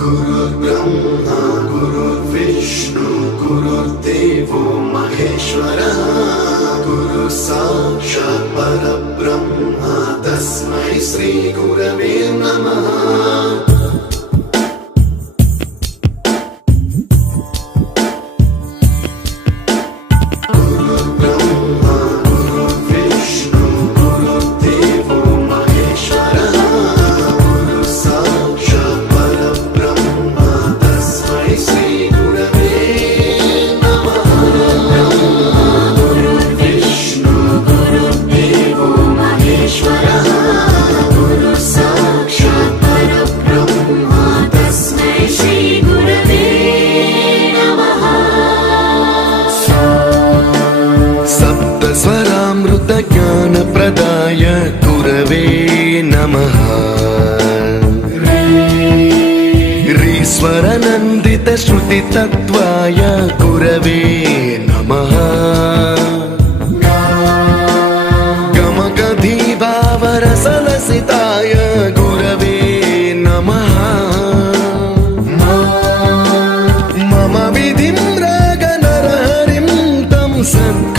गुरुर्ब्रह्मा गुरुर्विष्णु गुरुर्देवो महेश्वरः गुरु साक्षात् परब्रह्म तस्मै श्री गुरवे नमः। स्वरामृत ज्ञान प्रदाय गुरवे नमः। ऋस्वर नंदित श्रुति तत्वाय गुरवे नमः। गमगधी भावरसलसिताय